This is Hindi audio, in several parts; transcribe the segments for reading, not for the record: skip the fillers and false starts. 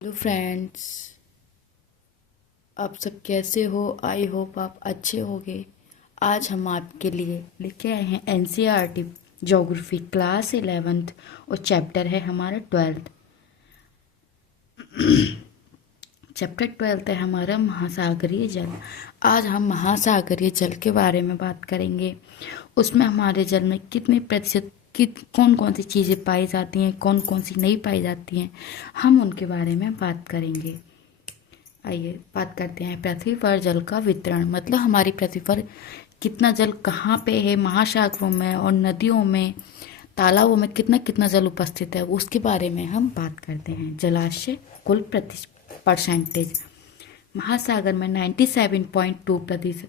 हेलो फ्रेंड्स, आप सब कैसे हो। आई होप आप अच्छे होंगे। आज हम आपके लिए लेके आए हैं एनसीईआरटी ज्योग्राफी क्लास 11th और चैप्टर है हमारा 12th। चैप्टर 12th है हमारा महासागरीय जल। आज हम महासागरीय जल के बारे में बात करेंगे। उसमें हमारे जल में कितने प्रतिशत कौन कौन सी चीज़ें पाई जाती हैं, कौन कौन सी नहीं पाई जाती हैं, हम उनके बारे में बात करेंगे। आइए बात करते हैं पृथ्वी पर जल का वितरण। मतलब हमारी पृथ्वी पर कितना जल कहाँ पे है, महासागरों में और नदियों में, तालाबों में कितना कितना जल उपस्थित है, उसके बारे में हम बात करते हैं। जलाशय कुल परसेंटेज। महासागर में 97.2%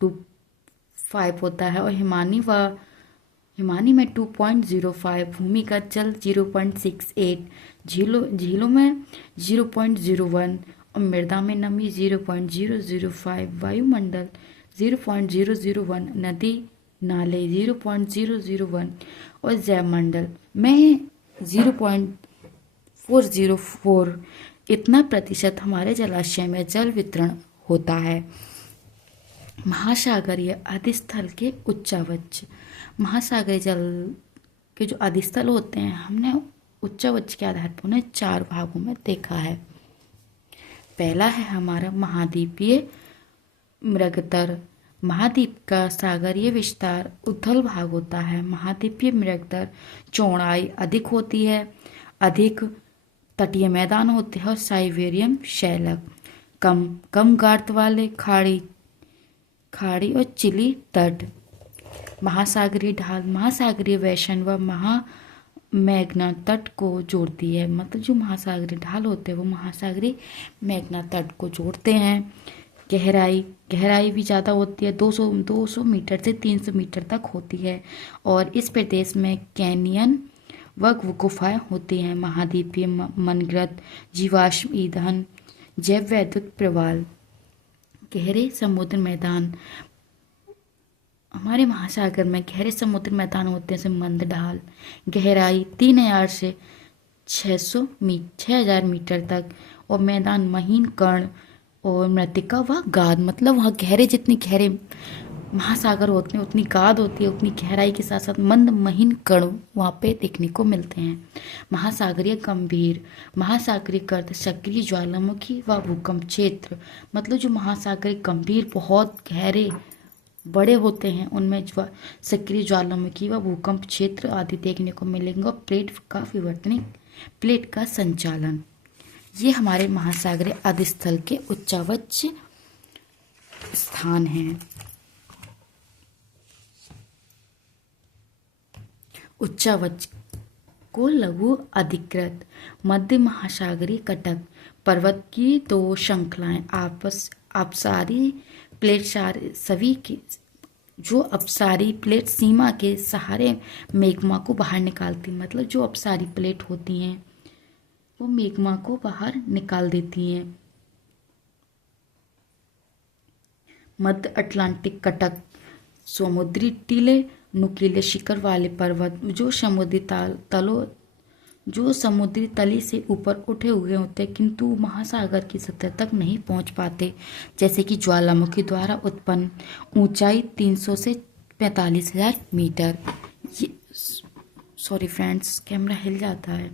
25 होता है और हिमानी में 2.05, भूमिगत जल 0.68, झीलों में 0.01 और मृदा में नमी 0.005, वायुमंडल 0.001, नदी नाले 0.001 और जैवमंडल में 0.404। इतना प्रतिशत हमारे जलाशय में जल वितरण होता है। महासागरीय अधिस्थल के उच्चावच। महासागरीय जल के जो अधिस्थल होते हैं, हमने उच्चावच के आधार पर उन्हें 4 भागों में देखा है। पहला है हमारा महाद्वीपीय मृगतर। महाद्वीप का सागरीय विस्तार उथल भाग होता है। महाद्वीपीय मृगतर चौड़ाई अधिक होती है, अधिक तटीय मैदान होते हैं और साइबेरियन शैलक। कम कम गार्त वाले खाड़ी और चिली तट। महासागरीय ढाल महासागरीय वैशन व मेघना तट को जोड़ती है। मतलब जो महासागरीय ढाल होते हैं वो महासागरीय मेघना तट को जोड़ते हैं। गहराई भी ज़्यादा होती है, 200 मीटर से 300 मीटर तक होती है। और इस प्रदेश में कैनियन व गुफाएं होती हैं। महाद्वीपीय मनगृत जीवाश्म ईंधन जैव वैद्युत प्रवाल। गहरे समुद्र मैदान। हमारे महासागर में गहरे समुद्र मैदान होते हैं, जैसे मंद ढाल। गहराई 3000 से 6000 मीटर तक और मैदान महीन कर्ण और मृत्तिका व गाद। मतलब वहाँ गहरे जितनी गहरे महासागर होते हैं उतनी गाद होती है, उतनी गहराई के साथ साथ मंद महीन कण वहाँ पे देखने को मिलते हैं। महासागरीय गंभीर। महासागरीय कर्द सक्रिय ज्वालामुखी व भूकंप क्षेत्र। मतलब जो महासागरीय गंभीर बहुत गहरे बड़े होते हैं उनमें सक्रिय ज्वालामुखी व भूकंप क्षेत्र आदि देखने को मिलेंगे। और प्लेट का संचालन। ये हमारे महासागरीय अधिस्थल के उच्चावच स्थान हैं। उच्चावच को लघु अधिकृत। मध्य महासागरीय कटक पर्वत की 2 श्रृंखलाएं अपसारी प्लेट सभी की जो अपसारी प्लेट सीमा के सहारे मैग्मा को बाहर निकालती। मतलब जो अपसारी प्लेट होती हैं वो मैग्मा को बाहर निकाल देती हैं। मध्य अटलांटिक कटक समुद्री टीले नुकीले शिखर वाले पर्वत जो समुद्री तली से ऊपर उठे हुए होते हैं किंतु महासागर की सतह तक नहीं पहुंच पाते। जैसे कि ज्वालामुखी द्वारा उत्पन्न ऊंचाई 300 से 45,000 मीटर। ये सॉरी फ्रेंड्स, कैमरा हिल जाता है।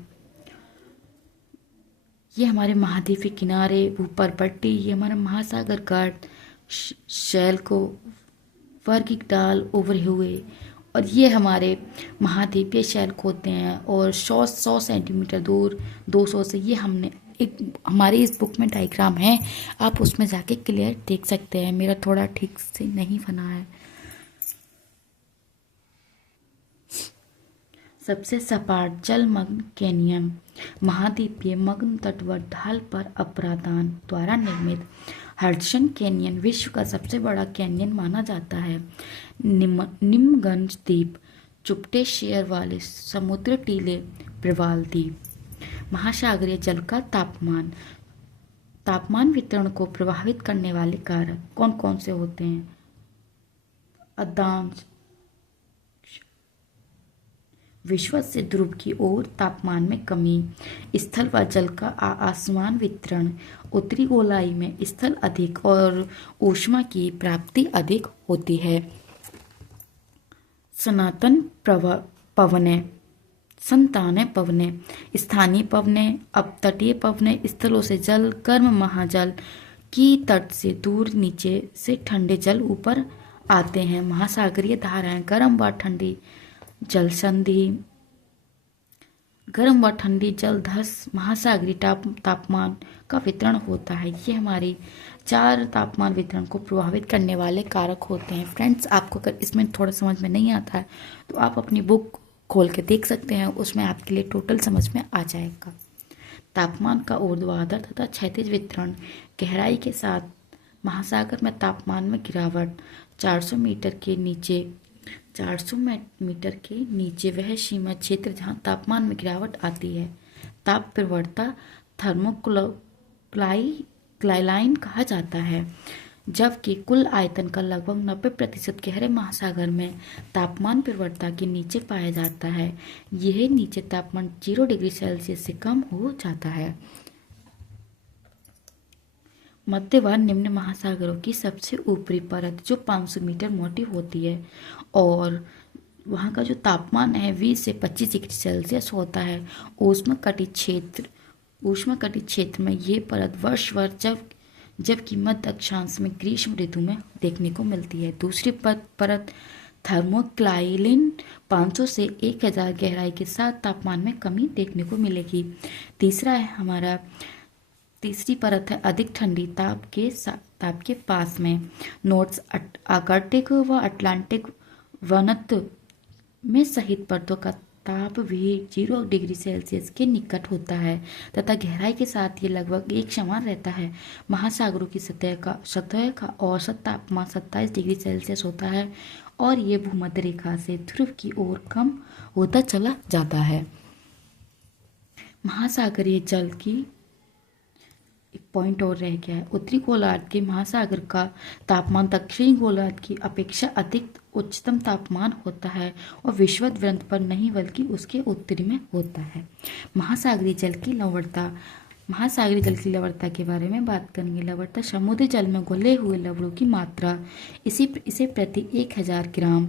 ये हमारे महाद्वीपीय किनारे ऊपर पट्टी, ये हमारा महासागर काट शैल को वर्गिक डाल उभरे हुए। और ये हमारे महाद्वीपीय शैल्क होते हैं और 100 सेंटीमीटर दूर 200 से। ये हमने एक हमारी इस बुक में डायग्राम है, आप उसमें जाके क्लियर देख सकते हैं। मेरा थोड़ा ठीक से नहीं बना है। सबसे सपाट जलमग्न कैनियन। महाद्वीपीय मग्न तटवर्ती ढाल पर अपराधान द्वारा निर्मित हडसन कैनियन विश्व का सबसे बड़ा कैनियन माना जाता है। निमगंज द्वीप चुपटे शेयर वाले समुद्र टीले प्रवाल द्वीप। महासागरीय जल का तापमान वितरण को प्रभावित करने वाले कारक कौन कौन से होते हैं। अक्षांश, विषुवत से ध्रुव की ओर तापमान में कमी, स्थल व जल का आसमान वितरण, उत्तरी गोलाई में स्थल अधिक और ऊष्मा की प्राप्ति अधिक होती है। सनातन पवने, संतान पवने, स्थानीय पवने, अपतटीय पवने, स्थलों से जल, गर्म महाजल की तट से दूर, नीचे से ठंडे जल ऊपर आते हैं। महासागरीय धाराएं, गर्म व ठंडी जल संधि, गर्म व ठंडी जल धस महासागरीय तापमान का वितरण होता है। ये हमारी 4 तापमान वितरण को प्रभावित करने वाले कारक होते हैं। फ्रेंड्स, आपको अगर इसमें थोड़ा समझ में नहीं आता है तो आप अपनी बुक खोल के देख सकते हैं, उसमें आपके लिए टोटल समझ में आ जाएगा। तापमान का ऊर्ध्वाधर तथा क्षैतिज वितरण, गहराई के साथ महासागर में तापमान में गिरावट, 400 मीटर के नीचे वह सीमा क्षेत्र जहां तापमान में गिरावट आती है ताप प्रवणता थर्मोक्लाइन कहा जाता है, जबकि कुल आयतन का लगभग 90% गहरे महासागर में तापमान प्रवणता के नीचे पाया जाता है। यह नीचे तापमान 0 डिग्री सेल्सियस से कम हो जाता है। मध्य व निम्न महासागरों की सबसे ऊपरी परत जो 500 मीटर मोटी होती है और वहाँ का जो तापमान है 20 से 25 डिग्री सेल्सियस होता है। ऊष्मकटिबंधीय क्षेत्र में ये परत वर्ष भर जबकि मध्य अक्षांश में ग्रीष्म ऋतु में देखने को मिलती है। दूसरी परत थर्मोक्लाइन 500 से 1000 गहराई के साथ तापमान में कमी देखने को मिलेगी। तीसरी परत है अधिक ठंडी ताप के पास में। नोट्स, आर्कटिक व अटलांटिक वनत्व में सहित परतों का ताप भी 0 डिग्री सेल्सियस के निकट होता है तथा गहराई के साथ ये लगभग एक समान रहता है। महासागरों की सतह का औसत तापमान 27 डिग्री सेल्सियस होता है और ये भूमध्य रेखा से ध्रुव की ओर कम होता चला जाता है। महासागरीय जल की एक पॉइंट और रह गया है। उत्तरी गोलार्ध के महासागर का तापमान दक्षिणी गोलार्ध की अपेक्षा अधिक उच्चतम तापमान होता है और विषुवत वृत्त पर नहीं बल्कि उसके उत्तरी में होता है। महासागरीय जल की लवणता के बारे में बात करेंगे। लवणता समुद्री जल में घुले हुए लवणों की मात्रा, इसे प्रति 1000 ग्राम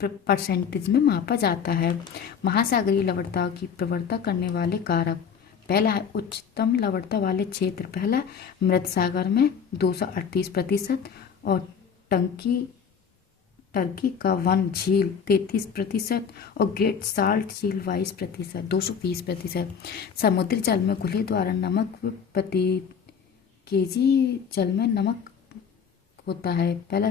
% में मापा जाता है। महासागरीय लवणता की प्रवणता करने वाले कारक, पहला है उच्चतम लवणता वाले क्षेत्र। पहला मृत सागर में 238% और टर्की का वन झील 33% और ग्रेट साल्ट झील 22%, 220%। समुद्री जल में घुले द्वारा नमक प्रति केजी जल में नमक होता है। पहला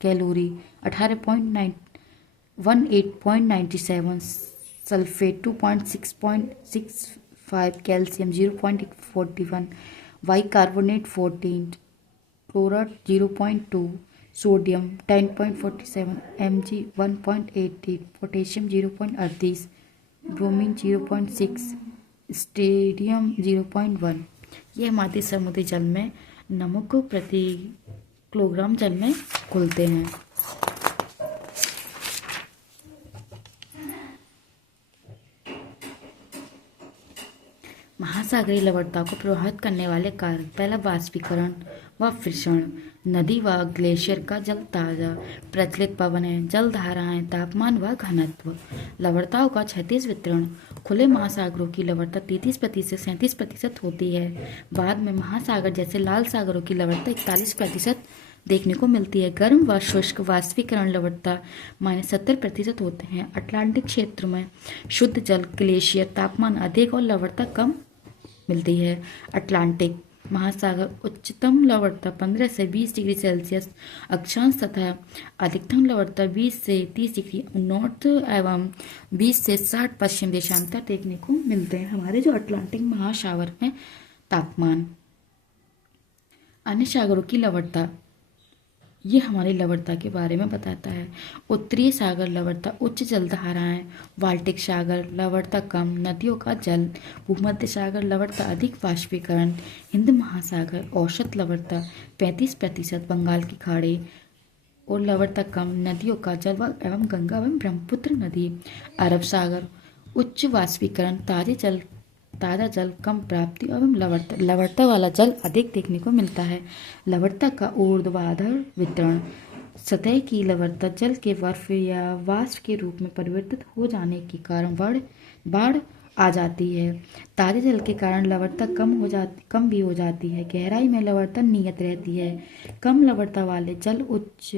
calorie 18.97, sulphate 2.665, calcium 0.41, bicarbonate 14, chloride 0.2, sodium 10.47, Mg 1.80, potassium 0.38, bromine 0.6, Stellarium 0.1। ये हमारे समुद्री जल में नमक प्रति किलोग्राम जल में घुलते हैं। महासागरीय लवणता को प्रभावित करने वाले कारक, पहला वाष्पीकरण व फिसलन, नदी व ग्लेशियर का जल ताजा, प्रचलित पवनें, जल धाराएं, तापमान व घनत्व। लवणताओं का क्षैतिज वितरण, खुले महासागरों की लवणता 33% से 37% होती है। बाद में महासागर जैसे लाल सागरों की लवणता 41% देखने को मिलती है। गर्म व शुष्क वाष्पीकरण लवणता -70% होते हैं। अटलांटिक क्षेत्र में शुद्ध जल, ग्लेशियर, तापमान अधिक और लवणता कम मिलती है। अटलांटिक महासागर उच्चतम लवणता 15 से 20 डिग्री सेल्सियस अक्षांश तथा अधिकतम लवणता 20 से 30 डिग्री नॉर्थ एवं 20 से 60 पश्चिम देशांतर देखने को मिलते हैं। हमारे जो अटलांटिक महासागर में तापमान, अन्य सागरों की लवणता, ये हमारी लवणता के बारे में बताता है। उत्तरीय सागर लवणता उच्च जल धाराएं, बाल्टिक सागर लवणता कम, नदियों का जल, भूमध्य सागर लवणता अधिक, वाष्पीकरण, हिंद महासागर औसत लवणता 35%, बंगाल की खाड़ी और लवणतकम नदियों का जलवायु एवं गंगा एवं ब्रह्मपुत्र नदी। अरब सागर उच्च वाष्पीकरण, ताज़ा जल कम प्राप्ति एवं लवणता वाला जल अधिक देखने को मिलता है। लवणता का ऊर्ध्वाधर वितरण, सतह की लवणता जल के बर्फ या वाष्प के रूप में परिवर्तित हो जाने के कारण बाढ़ आ जाती है। ताजे जल के कारण लवणता कम भी हो जाती है। गहराई में लवणता नियत रहती है। कम लवणता वाले जल उच्च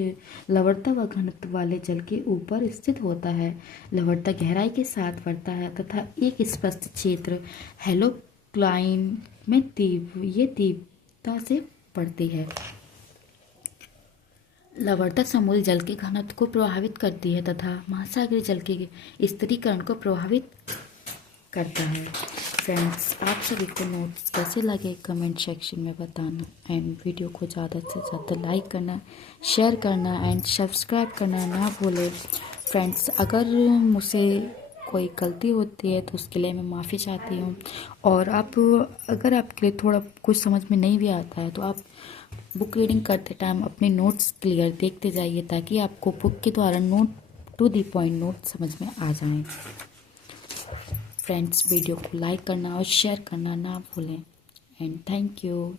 लवणता व घनत्व वाले जल के ऊपर स्थित होता है। लवणता गहराई के साथ बढ़ता है तथा एक स्पष्ट क्षेत्र हेलोक्लाइन में तीव्रता से बढ़ती है। लवणता समुद्री जल के घनत्व को प्रभावित करती है तथा महासागरीय जल के स्थिरीकरण को प्रभावित करता है। फ्रेंड्स, आप सभी को नोट्स कैसे लगे कमेंट सेक्शन में बताना एंड वीडियो को ज़्यादा से ज़्यादा लाइक करना, शेयर करना एंड सब्सक्राइब करना ना भूलें। फ्रेंड्स, अगर मुझसे कोई गलती होती है तो उसके लिए मैं माफ़ी चाहती हूँ। और अगर आपके लिए थोड़ा कुछ समझ में नहीं भी आता है तो आप बुक रीडिंग करते टाइम अपने नोट्स क्लियर देखते जाइए ताकि आपको बुक के द्वारा note to the point note समझ में आ जाएं। फ्रेंड्स, वीडियो को लाइक करना और शेयर करना ना भूलें एंड थैंक यू।